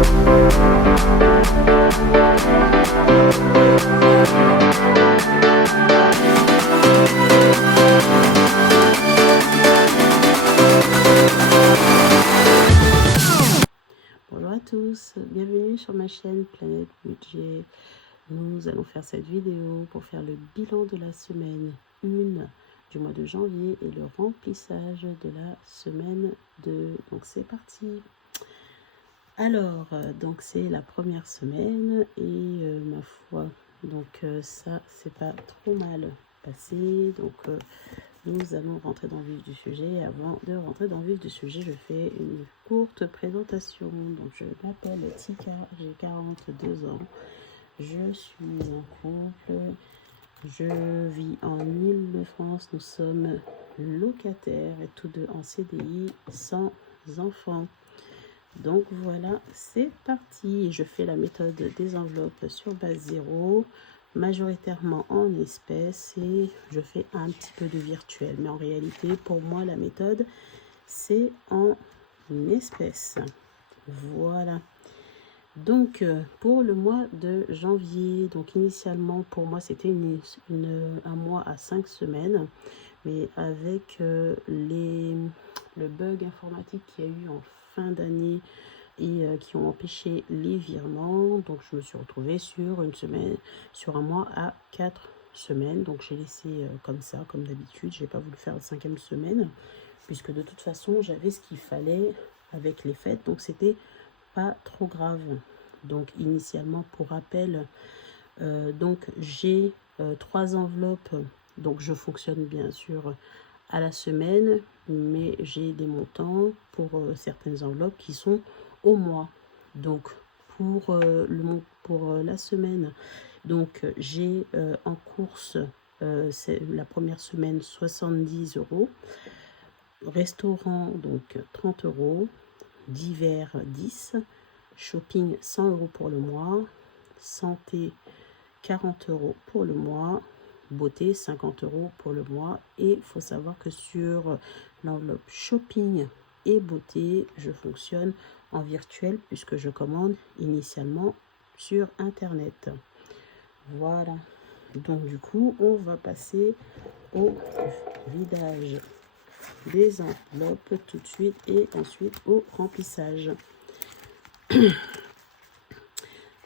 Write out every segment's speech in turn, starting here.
Bonjour à tous, bienvenue sur ma chaîne Planète Budget. Nous allons faire cette vidéo pour faire le bilan de la semaine 1 du mois de janvier et le remplissage de la semaine 2. Donc c'est parti. Alors, donc c'est la première semaine et ma foi, donc ça c'est pas trop mal passé. Donc nous allons rentrer dans le vif du sujet. Avant de rentrer dans le vif du sujet, je fais une courte présentation. Donc je m'appelle Tika, j'ai 42 ans. Je suis en couple. Je vis en Île-de-France. Nous sommes locataires et tous deux en CDI sans enfants. Donc voilà, c'est parti. Je fais la méthode des enveloppes sur base 0, majoritairement en espèces, et je fais un petit peu de virtuel. Mais en réalité, pour moi, la méthode, c'est en espèces. Voilà. Donc, pour le mois de janvier, donc initialement, pour moi, c'était un mois à 5 semaines. Mais avec le bug informatique qu'il y a eu en fin d'année et qui ont empêché les virements, donc je me suis retrouvée sur une semaine, sur un mois à 4 semaines. Donc j'ai laissé comme ça, comme d'habitude. Je n'ai pas voulu faire la 5e semaine, puisque de toute façon, j'avais ce qu'il fallait avec les fêtes. Donc c'était pas trop grave. Donc initialement, pour rappel, donc j'ai 3 enveloppes. Donc je fonctionne bien sûr à la semaine, mais j'ai des montants pour certaines enveloppes qui sont au mois. Donc pour la semaine, donc j'ai en course c'est la première semaine 70 €, restaurant donc 30 €, divers 10, shopping 100 € pour le mois, santé 40 € pour le mois, beauté 50 € pour le mois. Et il faut savoir que sur l'enveloppe shopping et beauté, je fonctionne en virtuel puisque je commande initialement sur internet. Voilà, donc du coup on va passer au vidage des enveloppes tout de suite et ensuite au remplissage.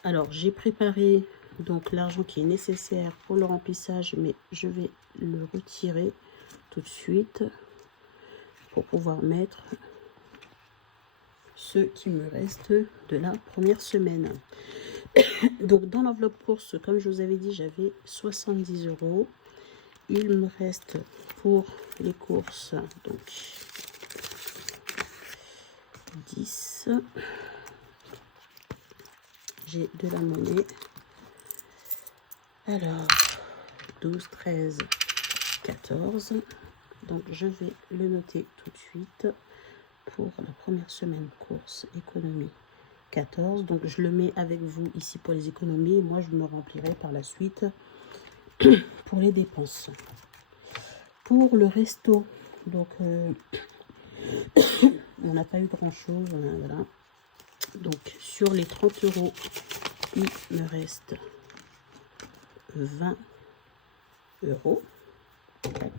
Alors j'ai préparé donc l'argent qui est nécessaire pour le remplissage, mais je vais le retirer tout de suite pour pouvoir mettre ce qui me reste de la première semaine. Donc dans l'enveloppe course, comme je vous avais dit, j'avais 70 €. Il me reste pour les courses donc 10. J'ai de la monnaie. Alors 12, 13, 14. Donc je vais le noter tout de suite pour la première semaine course économie 14. Donc je le mets avec vous ici pour les économies. Moi je me remplirai par la suite pour les dépenses. Pour le resto, donc on n'a pas eu grand chose, voilà. Donc sur les 30 €, il me reste 20 €. Tac.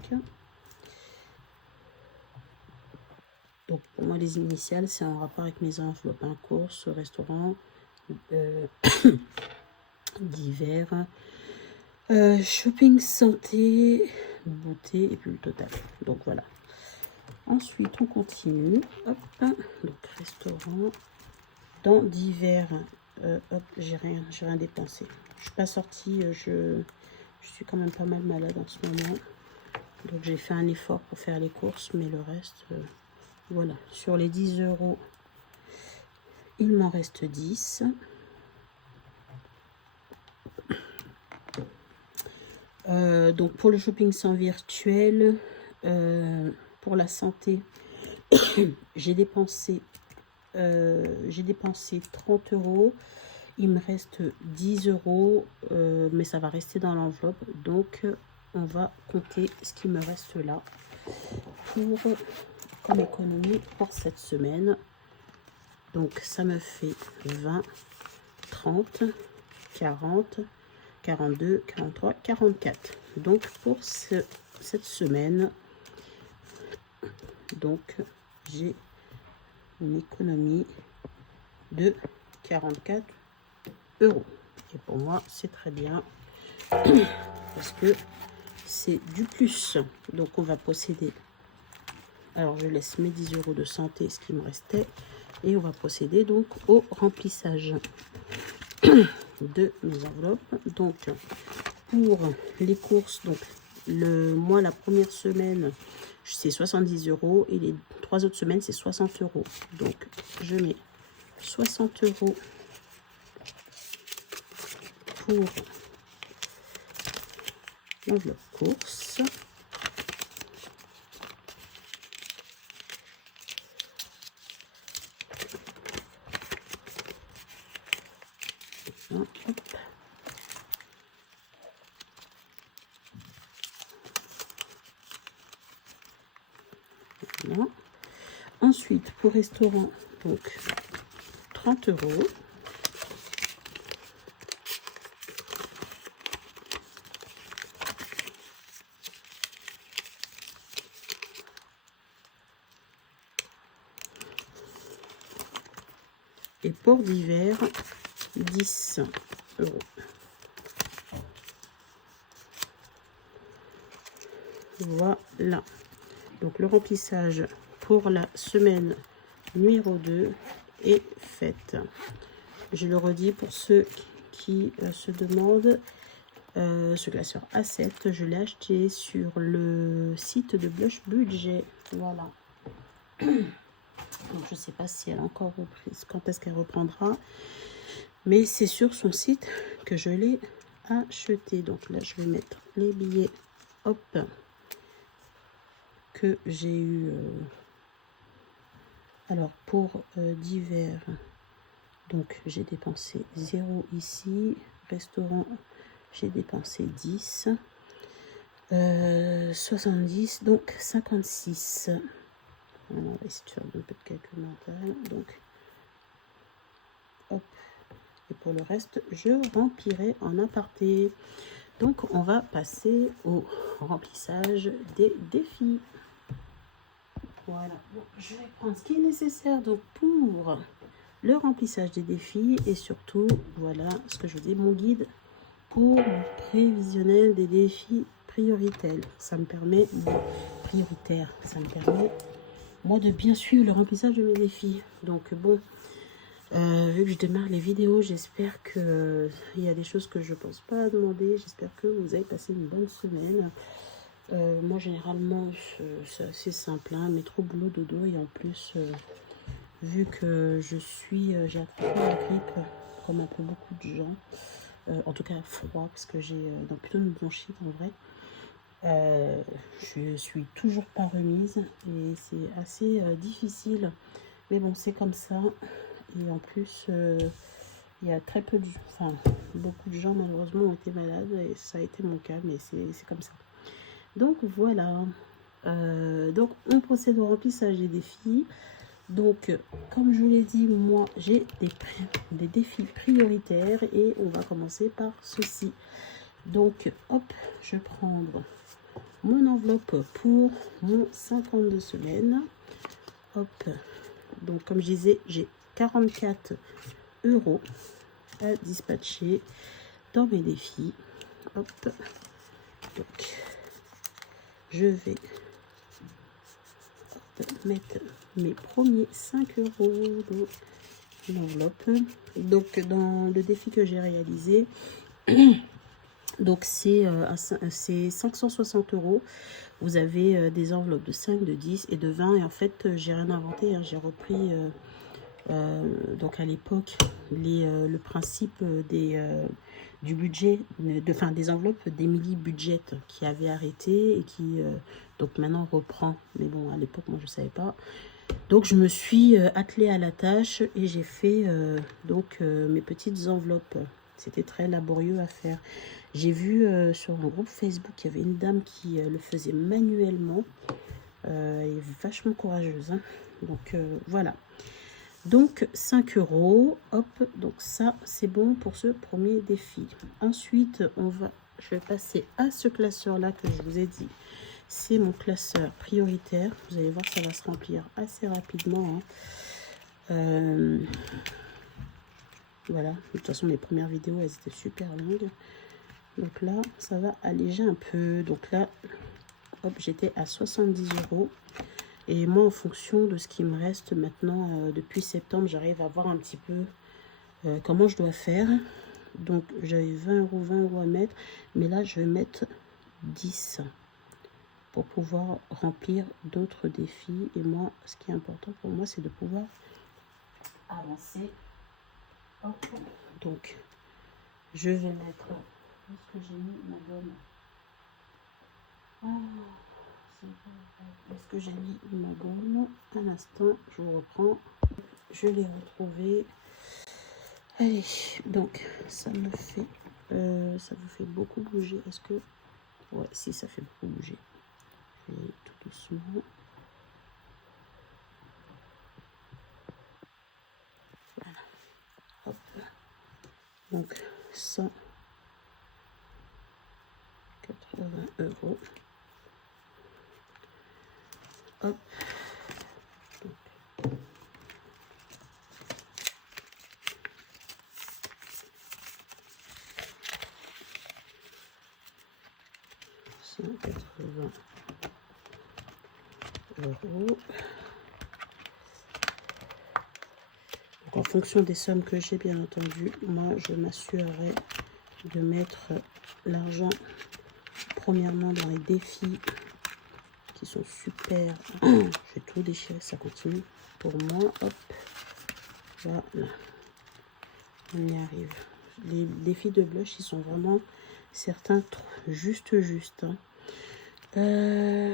Donc pour moi les initiales c'est en rapport avec mes enveloppes, course, restaurant, divers, shopping, santé, beauté et puis le total. Donc voilà. Ensuite on continue. Hop. Donc restaurant. Dans divers, hop, j'ai rien dépensé. Je suis pas sortie, je suis quand même pas mal malade en ce moment. Donc j'ai fait un effort pour faire les courses, mais le reste, voilà. Sur les 10 €, il m'en reste 10. Donc pour le shopping sans virtuel, pour la santé, j'ai dépensé 30 €. Il me reste 10 €, mais ça va rester dans l'enveloppe. Donc on va compter ce qui me reste là pour comme économie pour cette semaine. Donc ça me fait 20, 30, 40, 42, 43, 44. Donc pour cette semaine, donc j'ai une économie de 44 euros. Et pour moi, c'est très bien parce que c'est du plus. Donc on va procéder. Alors je laisse mes 10 euros de santé, ce qui me restait. Et on va procéder donc au remplissage de mes enveloppes. Donc pour les courses, donc le mois, la première semaine, c'est 70 euros et les 3 autres semaines, c'est 60 euros. Donc je mets 60 euros pour l'enveloppe course. Hop. Voilà. Ensuite, pour restaurant, donc 30 euros. Et port d'hiver, 10 euros. Voilà. Donc le remplissage pour la semaine numéro 2 est fait. Je le redis pour ceux qui se demandent, ce classeur A7, je l'ai acheté sur le site de Blush Budget. Voilà. Donc je ne sais pas si elle a encore reprise, quand est-ce qu'elle reprendra. Mais c'est sur son site que je l'ai acheté. Donc là, je vais mettre les billets, hop, que j'ai eu. Alors pour d'hiver, donc j'ai dépensé 0 ici. Restaurant, j'ai dépensé 10. 70, donc 56. On va essayer de faire un peu de calcul mental. Donc, hop. Et pour le reste, je remplirai en aparté. Donc, on va passer au remplissage des défis. Voilà. Bon, je vais prendre ce qui est nécessaire donc pour le remplissage des défis et surtout, voilà ce que je vous dis, mon guide pour mon prévisionnel des défis prioritaires. Ça me permet, ça me permet moi de bien suivre le remplissage de mes défis. Donc bon, vu que je démarre les vidéos, j'espère que il y a des choses que je ne pense pas à demander. J'espère que vous avez passé une bonne semaine. Moi généralement c'est assez simple, hein, métro, boulot, dodo, et en plus vu que j'ai attrapé la grippe comme un peu beaucoup de gens, en tout cas froid, parce que j'ai donc plutôt une bronchite en vrai. Je suis toujours pas remise et c'est assez difficile, mais bon, c'est comme ça. Et en plus il y a très peu de, enfin beaucoup de gens malheureusement ont été malades et ça a été mon cas, mais c'est comme ça. Donc voilà, donc on procède au remplissage des défis. Donc comme je vous l'ai dit, moi j'ai des défis prioritaires et on va commencer par ceci. Donc hop, je vais prendre mon enveloppe pour mon 52 semaines. Hop, donc comme je disais, j'ai 44 euros à dispatcher dans mes défis. Hop, donc je vais mettre mes premiers 5 euros dans l'enveloppe. Donc dans le défi que j'ai réalisé, donc c'est 560 euros. Vous avez des enveloppes de 5, de 10 et de 20. Et en fait, j'ai rien inventé, hein. J'ai repris donc à l'époque le principe du budget, des enveloppes d'Emily Budget qui avait arrêté et qui donc maintenant reprend. Mais bon, à l'époque, moi je ne savais pas. Donc je me suis attelée à la tâche et j'ai fait mes petites enveloppes. C'était très laborieux à faire. J'ai vu sur un groupe Facebook, il y avait une dame qui le faisait manuellement. Elle est vachement courageuse, hein. Donc voilà. Donc 5 euros, hop, donc ça c'est bon pour ce premier défi. Ensuite, je vais passer à ce classeur-là que je vous ai dit. C'est mon classeur prioritaire. Vous allez voir, ça va se remplir assez rapidement. Voilà, de toute façon, mes premières vidéos, elles étaient super longues. Donc là, ça va alléger un peu. Donc là, hop, j'étais à 70 euros. Et moi, en fonction de ce qui me reste maintenant, depuis septembre, j'arrive à voir un petit peu comment je dois faire. Donc, j'avais 20 euros à mettre. Mais là, je vais mettre 10 pour pouvoir remplir d'autres défis. Et moi, ce qui est important pour moi, c'est de pouvoir avancer. Hop. Donc, je vais mettre... Est-ce que j'ai mis ma gomme? Est-ce que j'ai mis ma gomme? Un instant, je vous reprends. Je l'ai retrouvé. Allez, donc ça me fait... ça vous fait beaucoup bouger. Est-ce que... Ouais, si, ça fait beaucoup bouger. Je vais tout doucement. Voilà. Hop. Donc, 180 euros. Hop. Donc, 180 euros. Donc, en fonction des sommes que j'ai, bien entendu, moi, je m'assurerai de mettre l'argent premièrement dans les défis qui sont super. Je vais tout déchirer, ça continue pour moi. Hop, voilà, on y arrive. Les défis de blush, ils sont vraiment certains juste hein.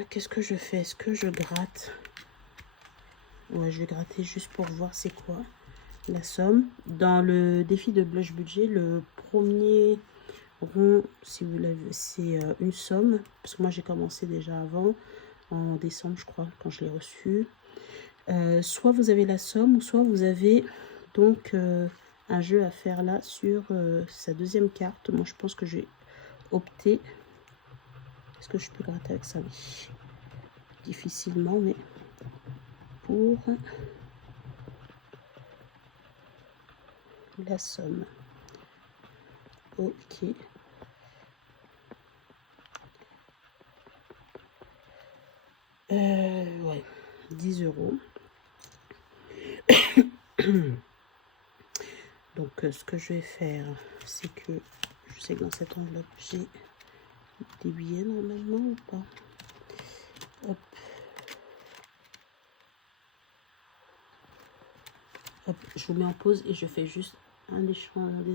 Qu'est-ce que je fais? Est-ce que je gratte? Ouais, je vais gratter juste pour voir c'est quoi la somme. Dans le défi de blush budget, le premier rond, si vous l'avez, c'est une somme. Parce que moi, j'ai commencé déjà avant, en décembre, je crois, quand je l'ai reçu. Soit vous avez la somme, ou soit vous avez donc un jeu à faire là sur sa deuxième carte. Moi, je pense que j'ai opté. Est-ce que je peux gratter avec ça? Oui. Difficilement, mais pour la somme. Ok. Ouais, 10 euros. Donc, ce que je vais faire, c'est que je sais que dans cette enveloppe, j'ai des billets normalement ou pas. Hop. Hop, je vous mets en pause et je fais juste des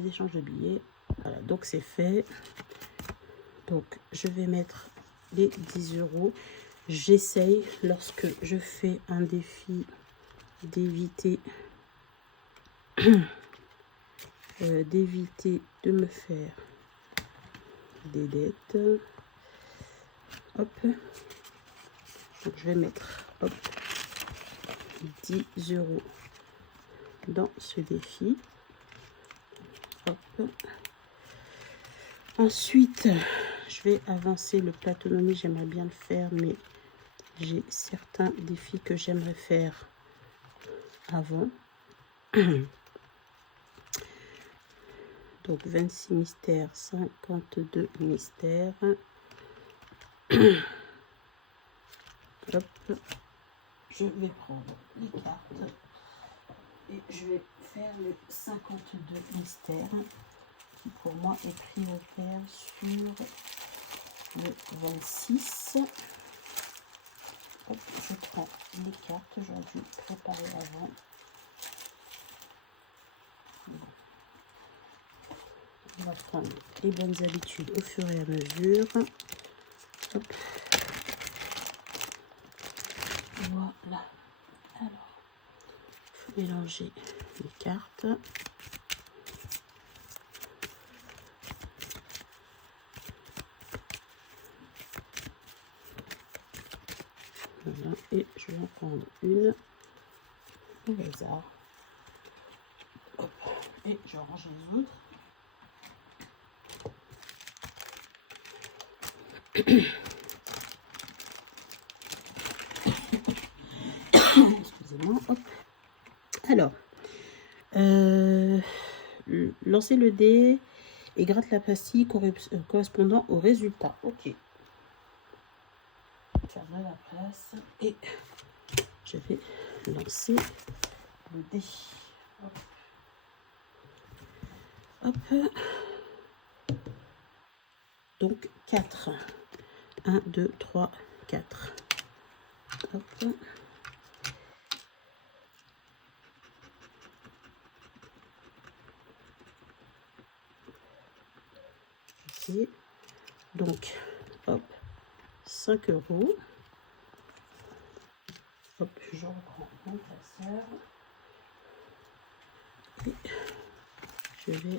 échanges de billets. Voilà, donc c'est fait. Donc, je vais mettre les 10 euros. J'essaye, lorsque je fais un défi, d'éviter de me faire des dettes. Hop. Donc, je vais mettre, hop, 10 euros dans ce défi. Hop. Ensuite, je vais avancer le plateaunomie. J'aimerais bien le faire, mais j'ai certains défis que j'aimerais faire avant. Donc 26 mystères, 52 mystères. Hop. Je vais prendre les cartes et je vais faire les 52 mystères qui pour moi est prioritaire sur le 26. Hop, je prends les cartes, j'aurais dû préparer avant. On va prendre les bonnes habitudes au fur et à mesure. Hop. Voilà. Alors, il faut mélanger les cartes. Voilà. Et je vais en prendre une au hasard. Et je range les autres. Excusez-moi. Hop. Alors, lancez le dé et gratte la pastille correspondant au résultat. Ok. Faire de la place et je vais lancer le dé. Hop. Hop. Donc 4. 1, 2, 3, 4. Hop. Ok. Donc, hop, 5 euros. Hop, je reprends mon placeur. Et je vais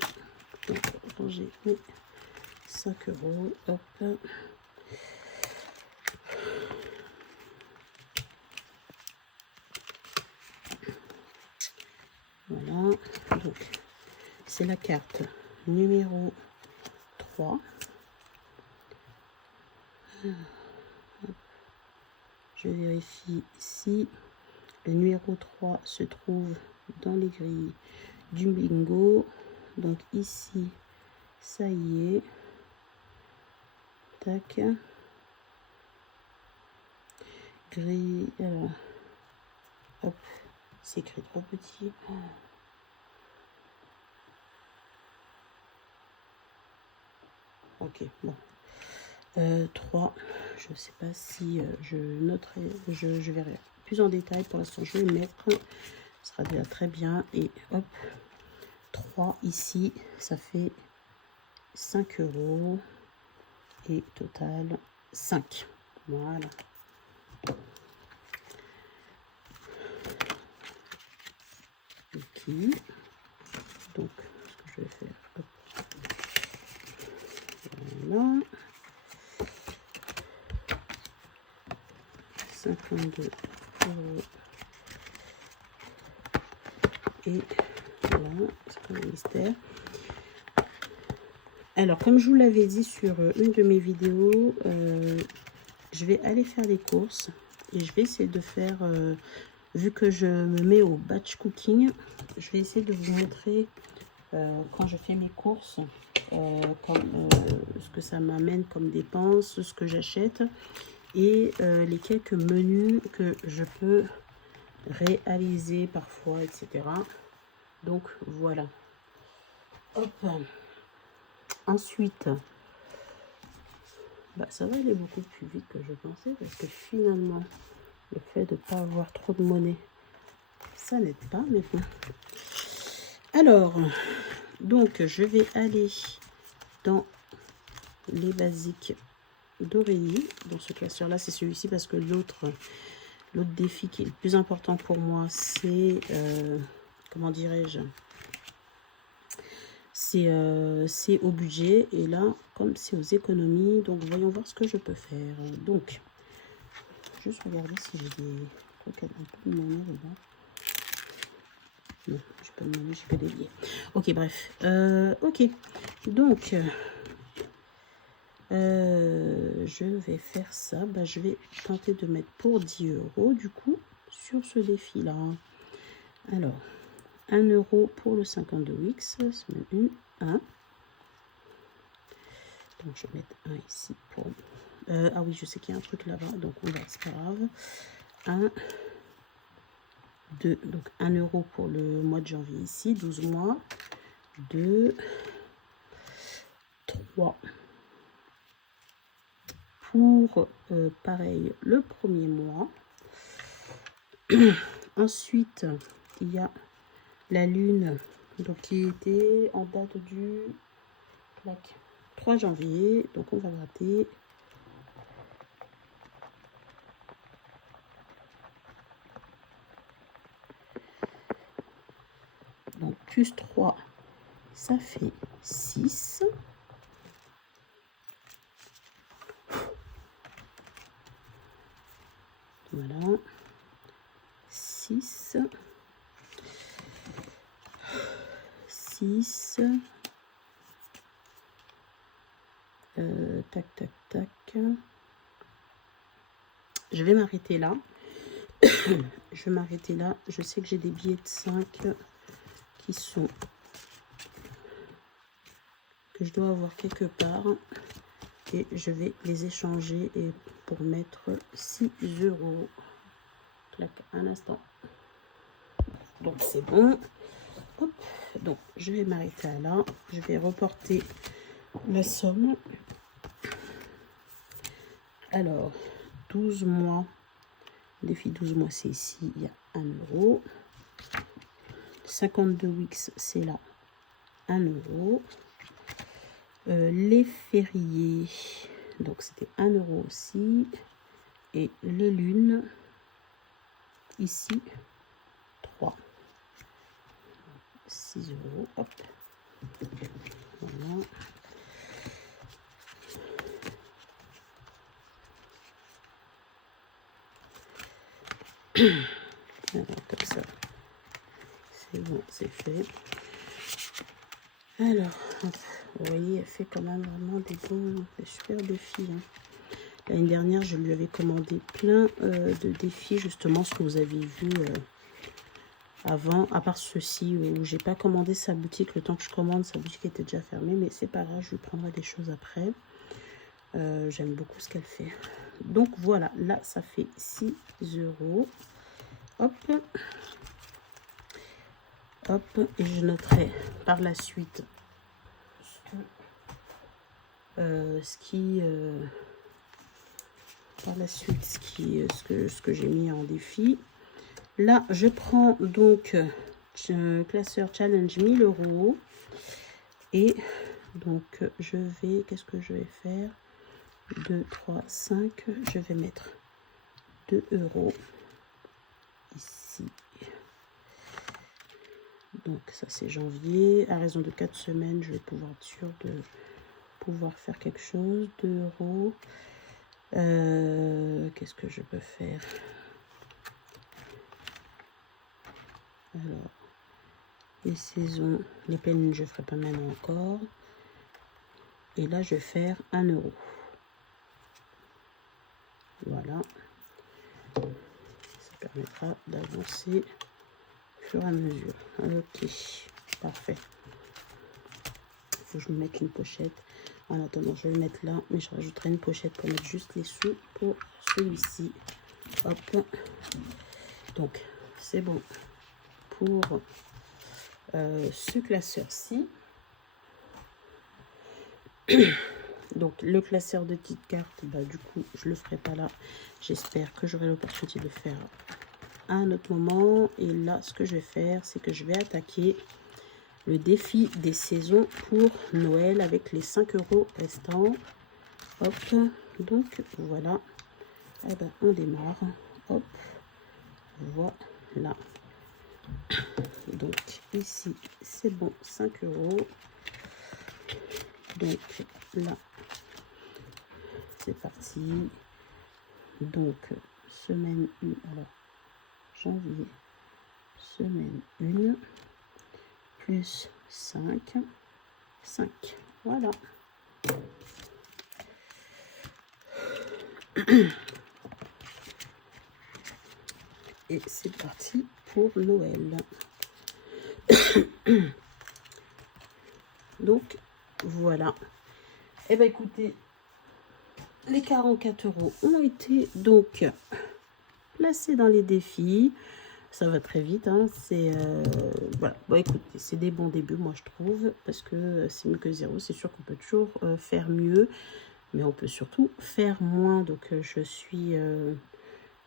donc ranger mes 5 euros. Hop. Voilà. Donc, c'est la carte numéro 3. Je vérifie si le numéro 3 se trouve dans les grilles du bingo. Donc ici, ça y est. Tac. Grille. Alors, hop, c'est écrit trop petit. Ok, bon. 3, je ne sais pas si je noterai, je verrai plus en détail. Pour l'instant, je vais le mettre. Ce sera déjà très bien. Et hop, 3 ici, ça fait 5 euros. Et total, 5. Voilà. Ok. Donc, ce que je vais faire, hop. Voilà. 52 euros. Et voilà, c'est comme le mystère. Alors, comme je vous l'avais dit sur une de mes vidéos, je vais aller faire des courses. Et je vais essayer de faire, vu que je me mets au batch cooking, je vais essayer de vous montrer quand je fais mes courses, ce que ça m'amène comme dépenses, ce que j'achète. Et les quelques menus que je peux réaliser parfois, etc. Donc voilà. Hop. Ensuite, bah, ça va aller beaucoup plus vite que je pensais parce que finalement, le fait de ne pas avoir trop de monnaie, ça n'aide pas, mais bon. Alors, donc je vais aller dans les basiques d'Aurélie. Dans ce classeur-là, c'est celui-ci parce que l'autre défi qui est le plus important pour moi, c'est, comment dirais-je, c'est au budget. Et là, comme c'est aux économies, donc voyons voir ce que je peux faire. Donc, juste regarder si j'ai des trucs un peu de monnaie dedans. Non, j'ai pas de monnaie, j'ai que des billets. Ok, bref. Ok, donc je vais faire ça. Bah, je vais tenter de mettre pour 10 euros du coup sur ce défi là. Alors 1 euro pour le 52X, semaine 1, 1. Donc je vais mettre 1 ici pour... ah oui, je sais qu'il y a un truc là-bas, donc on va, c'est pas grave. 1, 2, donc 1 euro pour le mois de janvier ici, 12 mois. 2, 3 pour, pareil, le premier mois. Ensuite, il y a la lune, donc qui était en date du 3 janvier. Donc on va gratter. Donc plus 3, ça fait 6. Voilà. 6. 6. Tac, tac, tac. Je vais m'arrêter là. Je vais m'arrêter là. Je sais que j'ai des billets de 5 qui sont... que je dois avoir quelque part. Et je vais les échanger et pour mettre 6 €. Clac, un instant. Donc c'est bon. Hop. Donc je vais m'arrêter là. Je vais reporter la somme. Alors, 12 mois. Défi 12 mois, c'est ici. Il y a 1 €. 52 Wix, c'est là. 1 €. Les fériés. Donc c'était 1 € aussi. Et les lunes. Ici. 3. 6 €. Hop. Voilà. Alors, comme ça, c'est bon, c'est fait. Alors, vous voyez, elle fait quand même vraiment des super défis. Hein. L'année dernière, je lui avais commandé plein de défis, justement, ce que vous avez vu avant, à part ceci, où j'ai pas commandé sa boutique. Le temps que je commande, sa boutique était déjà fermée, mais c'est pas grave, je lui prendrai des choses après. J'aime beaucoup ce qu'elle fait. Donc voilà, là, ça fait 6 €. Hop. Hop, et je noterai par la suite ce que j'ai mis en défi. Là, je prends donc classeur challenge 1000 €. Et donc, je vais, qu'est-ce que je vais faire? 2, 3, 5. Je vais mettre 2 € ici. Donc, ça, c'est janvier. À raison de 4 semaines, je vais pouvoir être sûre de pouvoir faire quelque chose. 2 €. Qu'est-ce que je peux faire? Alors, les saisons, les pleines, je ne ferai pas maintenant encore. Et là, je vais faire 1 €. Voilà. Ça permettra d'avancer au fur et à mesure. Ok, parfait. Il faut que je me mette une pochette. En attendant, je vais le mettre là, mais je rajouterai une pochette pour mettre juste les sous pour celui-ci. Hop. Donc, c'est bon pour ce classeur-ci. Donc, le classeur de petites cartes, bah, du coup, je le ferai pas là. J'espère que j'aurai l'opportunité de le faire à un autre moment. Et là, ce que je vais faire, c'est que je vais attaquer le défi des saisons pour Noël avec les 5 € restants. Hop, donc voilà. Eh ben, on démarre. Hop, voilà. Donc ici, c'est bon, 5 €. Donc là, c'est parti. Donc, semaine 1, alors janvier, semaine 1, plus 5, 5. Voilà. Et c'est parti pour Noël. Donc, voilà. Eh bien, écoutez, les 44 € ont été donc placés dans les défis. Ça va très vite, hein. C'est voilà. Bon, écoutez, c'est des bons débuts, moi je trouve, parce que c'est mieux que 0. C'est sûr qu'on peut toujours faire mieux, mais on peut surtout faire moins. Donc je suis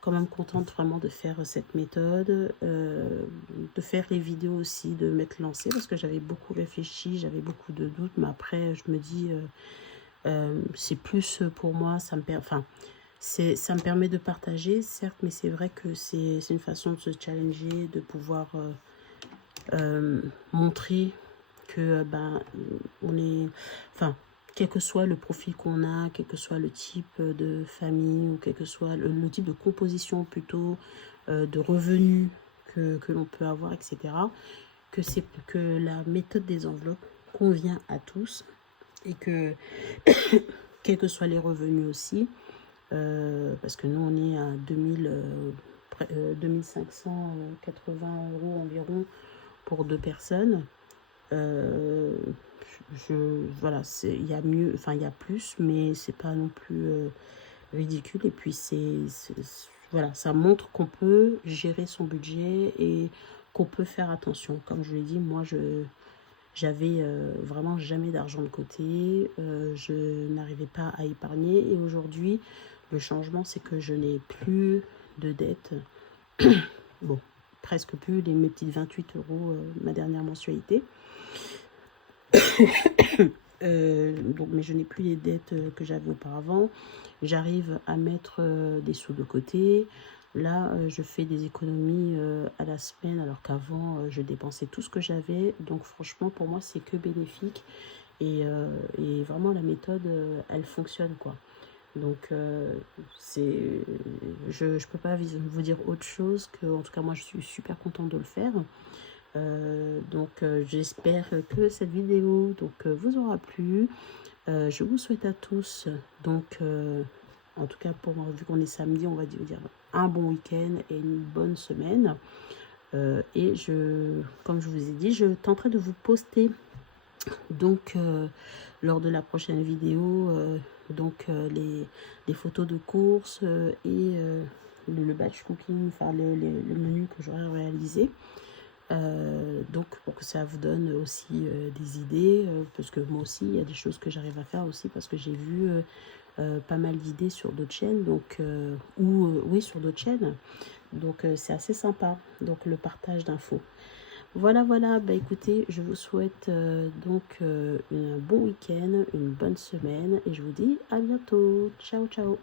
quand même contente vraiment de faire cette méthode, de faire les vidéos aussi, de m'être lancée, parce que j'avais beaucoup réfléchi, j'avais beaucoup de doutes, mais après je me dis c'est plus pour moi, ça me permet de partager, certes, mais c'est vrai que c'est une façon de se challenger, de pouvoir montrer que on est, enfin, quel que soit le profil qu'on a, quel que soit le type de famille, ou quel que soit le type de composition plutôt, de revenus que l'on peut avoir, etc. que la méthode des enveloppes convient à tous et que, quels que soient les revenus aussi, parce que nous, on est à 2580 € environ pour 2 personnes. Voilà, il y a mieux, enfin il y a plus, mais c'est pas non plus ridicule. Et puis voilà, ça montre qu'on peut gérer son budget et qu'on peut faire attention. Comme je l'ai dit, moi j'avais vraiment jamais d'argent de côté, je n'arrivais pas à épargner, et aujourd'hui le changement c'est que je n'ai plus de dettes. Bon, presque plus, mes petites 28 € ma dernière mensualité. Donc, mais je n'ai plus les dettes que j'avais auparavant. J'arrive à mettre des sous de côté. Là, je fais des économies à la semaine, alors qu'avant, je dépensais tout ce que j'avais. Donc, franchement, pour moi, c'est que bénéfique. Et vraiment, la méthode, elle fonctionne, quoi. Donc, je ne peux pas vous dire autre chose que, en tout cas, moi, je suis super contente de le faire. J'espère que cette vidéo vous aura plu. Je vous souhaite à tous, en tout cas vu qu'on est samedi, on va dire un bon week-end et une bonne semaine. Comme je vous ai dit, je tenterai de vous poster lors de la prochaine vidéo les photos de courses et le batch cooking, enfin le menu que j'aurai réalisé. Pour que ça vous donne aussi des idées, parce que moi aussi il y a des choses que j'arrive à faire aussi, parce que j'ai vu pas mal d'idées sur d'autres chaînes, oui, sur d'autres chaînes, c'est assez sympa, donc le partage d'infos. Voilà, bah écoutez, je vous souhaite un bon week-end, une bonne semaine, et je vous dis à bientôt. Ciao, ciao.